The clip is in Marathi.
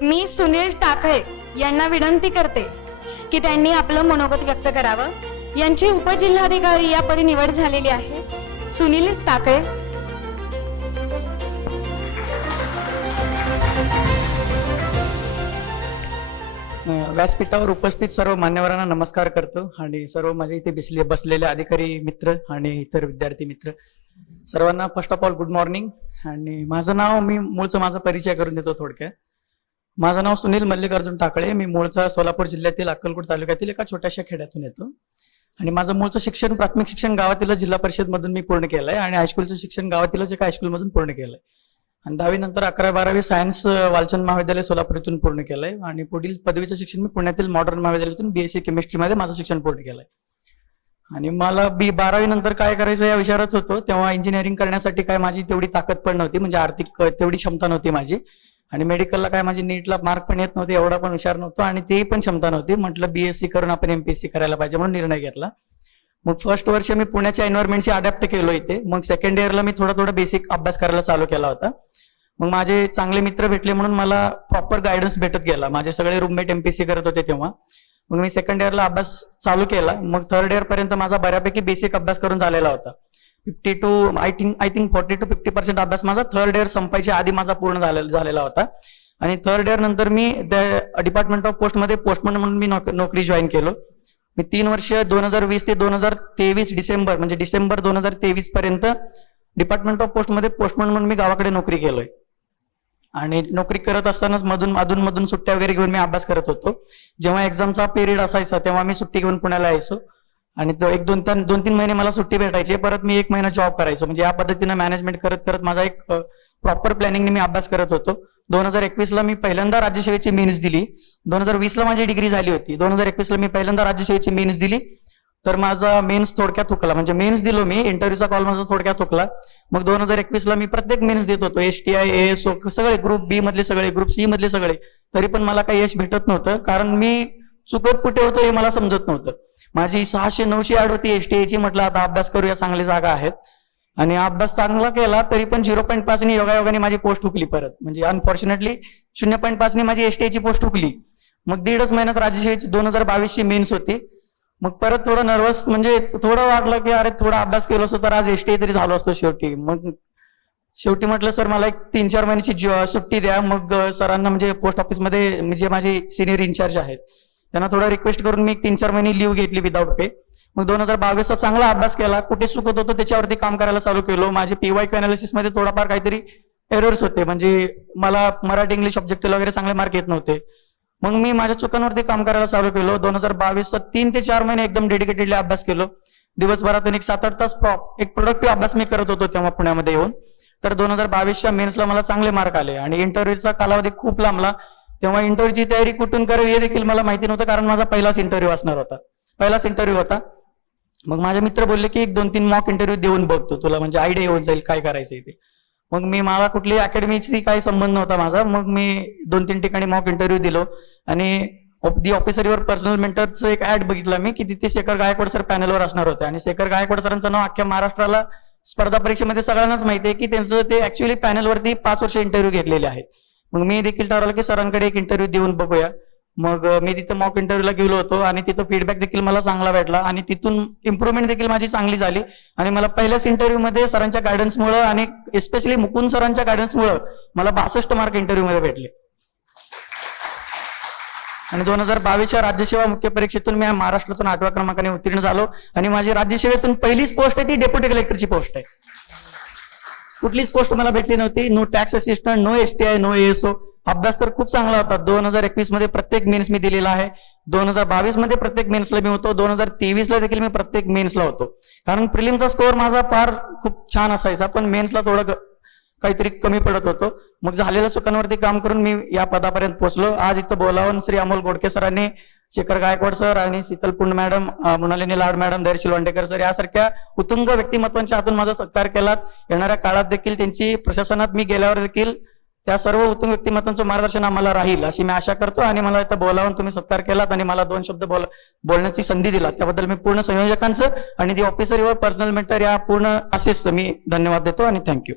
मी सुनील टाकळे यांना विनंती करते की त्यांनी आपलं मनोगत व्यक्त करावं. यांची उपजिल्हाधिकारी या पदी निवड झालेली आहे. सुनील टाकळे. व्यासपीठावर उपस्थित सर्व मान्यवरांना नमस्कार करतो आणि सर्व माझे इथे बिसले बसलेले अधिकारी मित्र आणि इतर विद्यार्थी मित्र. सर्वांना first of all good morning आणि माझं नाव मी मूळचं माझा परिचय करून देतो थोडक्यात. माझं नाव सुनील मल्लिकार्जुन टाकळे. मी मूळचा सोलापूर जिल्ह्यातील अक्कलकोट तालुक्यातील एका छोट्याशा खेड्यातून येतो. आणि माझं मूळचं शिक्षण प्राथमिक शिक्षण गावातीलच जिल्हा परिषद मधून मी पूर्ण केलंय आणि हायस्कूलचं शिक्षण गावातीलच एका हायस्कूलमधून पूर्ण केलंय. आणि दहावी नंतर अकरा बारावी सायन्स वालचंद महाविद्यालय सोलापूर इथून पूर्ण केलंय आणि पुढील पदवीचं शिक्षण मी पुण्यातील मॉडर्न महाविद्यालयातून बीएससी केमिस्ट्रीमध्ये माझं शिक्षण पूर्ण केलंय. आणि मला बी बारावी नंतर काय करायचं या विचारच होतो. तेव्हा इंजिनिअरिंग करण्यासाठी काय माझी तेवढी ताकद पण नव्हती. म्हणजे आर्थिक तेवढी क्षमता नव्हती माझी. आणि मेडिकलला काय माझी नीटला मार्क पण येत नव्हते एवढा पण हुशार नव्हतो आणि तेही पण क्षमता नव्हती. म्हटलं बीएससी करून आपण एमपीएससी करायला पाहिजे म्हणून निर्णय घेतला. मग फर्स्ट वर्ष मी पुण्याच्या एन्व्हायरमेंटशी अडॅप्ट केलो इथे. मग सेकंड इयरला मी थोडा थोडा बेसिक अभ्यास करायला चालू केला होता. मग माझे चांगले मित्र भेटले म्हणून मला प्रॉपर गायडन्स भेटत गेला. माझे सगळे रूममेट एमपीसी करत होते तेव्हा. मग मी सेकंड इयरला अभ्यास चालू केला. मग थर्ड इयर पर्यंत माझा बऱ्यापैकी बेसिक अभ्यास करून झालेला होता. Fifty two I think I think forty two fifty percent अभ्यास माझा थर्ड इयर संपायच्या आधी माझा पूर्ण झालेला झालेला होता. आणि थर्ड इयर नंतर मी डिपार्टमेंट ऑफ पोस्टमध्ये पोस्टमन म्हणून मी नोकरी जॉईन केलो. मी तीन वर्ष दोन हजार वीस ते दोन हजार तेवीस डिसेंबर म्हणजे डिसेंबर दोन हजार तेवीस पर्यंत डिपार्टमेंट ऑफ पोस्टमध्ये पोस्टमन म्हणून मी गावाकडे नोकरी केलोय. आणि नोकरी करत असतानाच मधून अधून मधून सुट्ट्या वगैरे घेऊन मी अभ्यास करत होतो. जेव्हा एक्झामचा पिरियड असायचा तेव्हा मी सुट्टी घेऊन पुण्याला यायचो. आणि तो एक दोन तीन दोन तीन महिने मला सुट्टी भेटायची. परत मी एक महिना जॉब करायचो. म्हणजे या पद्धतीनं मॅनेजमेंट करत करत माझा एक प्रॉपर प्लॅनिंगने मी अभ्यास करत होतो. दोन हजार एकवीस ला मी पहिल्यांदा राज्यसेवेची मेन्स दिली. दोन हजार वीस ला माझी डिग्री झाली होती. दोन हजार एकवीस ला मी पहिल्यांदा राज्यसेवेची मेन्स दिली. तर माझा मेन्स थोडक्यात हुकला म्हणजे मेन्स दिलो मी. इंटरव्ह्यूचा कॉल माझा थोडक्यात हुकला मग दोन हजार एकवीस ला मी प्रत्येक मेन्स देत होतो. एस टी आय एस सगळे ग्रुप बी मधले सगळे ग्रुप सी मधले सगळे. तरी पण मला काही यश भेटत नव्हतं. कारण मी चुकत कुठे होतो हे मला समजत नव्हतं. माझी सहाशे नऊशे आड होती एस टी आयची म्हटलं आता अभ्यास करूया चांगली जागा आहेत. आणि अभ्यास चांगला केला तरी पण झिरो पॉईंट पाचने योगायोगाने माझी पोस्ट हुकली परत. म्हणजे अनफॉर्च्युनेटली शून्य पॉईंट पाचने माझी एस टी आयची पोस्ट हुकली. मग दीडच महिन्यात राज्यसेवेची दोन हजार बावीसची मेन्स होती. मग परत थोडं नर्वस म्हणजे थोडं वाटलं की अरे थोडा अभ्यास केलो असतो तर आज एसटी तरी झालो असतो शेवटी. मग शेवटी म्हटलं सर मला एक तीन चार महिन्याची सुट्टी द्या. मग सरांना म्हणजे पोस्ट ऑफिसमध्ये म्हणजे माझे सिनियर इन्चार्ज आहेत. त्यांना थोडा रिक्वेस्ट करून मी तीन चार महिने लिव्ह घेतली विदाऊट पे मग दोन हजार बावीसचा चांगला अभ्यास केला. कुठे चुकत होतो त्याच्यावरती काम करायला चालू केलो. माझे पीवाय क्यू अनालिसिसमध्ये थोडाफार काहीतरी एरर्स होते. म्हणजे मला मराठी इंग्लिश ऑब्जेक्टिव्ह वगैरे चांगले मार्क येत नव्हते. मग मी माझ्या चुकांवरती काम करायला चालू केलो. दोन हजार बावीसचा तीन ते चार महिने एकदम डेडिकेटेडली अभ्यास केलो. दिवसभरातून एक सात आठ तास prop- एक प्रोडक्टिव्ह अभ्यास मी करत होतो तेव्हा पुण्यामध्ये येऊन. तर दोन हजार बावीसच्या मेन्सला मला चांगले मार्क आले आणि इंटरव्ह्यूचा कालावधी खूप लांबला. तेव्हा इंटरव्ह्यूची तयारी कुठून करावी हे देखील मला माहिती नव्हतं कारण माझा पहिलाच इंटरव्ह्यू असणार होता. पहिलाच इंटरव्ह्यू होता. मग माझे मित्र बोलले की एक दोन तीन मॉक इंटरव्ह्यू देऊन बघतो तुला म्हणजे आयडिया येऊन जाईल काय करायचं ते. मग मी मला कुठली अकॅडमीशी काही संबंध नव्हता माझा. मग मी दोन तीन ठिकाणी मॉक इंटरव्ह्यू दिलो. आणि दी ऑफिसर युअर पर्सनल मेंटरचं एक ऍड बघितला मी की तिथे शेखर गायकवाड सर पॅनलवर असणार होते. आणि शेखर गायकवाड सरांचं नाव अख्ख्या महाराष्ट्राला स्पर्धा परीक्षेमध्ये सगळ्यांनाच माहिती आहे की त्यांचं ते ऍक्च्युअली पॅनलवरती पाच वर्ष इंटरव्ह्यू घेतलेले आहेत. मग मी देखील ठरवलं की सरांकडे एक इंटरव्ह्यू देऊन बघूया. मग मी तिथे मॉक इंटरव्ह्यूला गेलो होतो आणि तिथं फीडबॅक देखील मला चांगला भेटला आणि तिथून इम्प्रुव्हमेंट देखील माझी चांगली झाली. आणि मला पहिल्याच इंटरव्ह्यूमध्ये सरांच्या गायडन्समुळे आणि एस्पेशली मुकुंद सरांच्या गायडन्समुळे मला बासष्ट मार्क इंटरव्ह्यूमध्ये भेटले. आणि दोन हजार बावीसच्या राज्यसेवा मुख्य परीक्षेतून मी महाराष्ट्रातून आठव्या क्रमांकाने उत्तीर्ण झालो आणि माझी राज्यसेवेतून पहिलीच पोस्ट आहे ती डेप्युटी कलेक्टरची पोस्ट आहे. कुठलीच पोस्ट मला भेटली नव्हती. No tax assistant no S T I no SO अभ्यास तर खूप चांगला होता. दोन हजार एकवीसमध्ये प्रत्येक मेन्स मी दिलेला आहे. दोन हजार बावीसमध्ये प्रत्येक मेन्सला मी होतो. दोन हजार तेवीस ला देखील मी प्रत्येक मेन्सला होतो. कारण प्रिलिमचा स्कोअर माझा फार खूप छान असायचा पण मेन्सला थोडं काहीतरी कमी पडत होतो. मग झालेल्या चुकांवरती काम करून मी या पदापर्यंत पोहोचलो. आज इथं बोलावून श्री अमोल गोडके सरांनी शेखर गायकवाड सर आणि Sheetal Pund madam Mrunalini Lad madam Dhairyasheel Londhekar sir यासारख्या उत्तुंग व्यक्तिमत्वांच्या हातून माझा सत्कार केलात. येणाऱ्या काळात देखील त्यांची प्रशासनात मी गेल्यावर देखील त्या सर्व उत्तम व्यक्तिमत्वांचं मार्गदर्शन आम्हाला राहील अशी मी आशा करतो आणि मला इथं बोलावून तुम्ही सत्कार केलात आणि मला दोन शब्द बोल बोलण्याची संधी दिला त्याबद्दल मी पूर्ण संयोजकांचं आणि the officer your personal mentor या पूर्ण असेच मी धन्यवाद देतो आणि थँक्यू.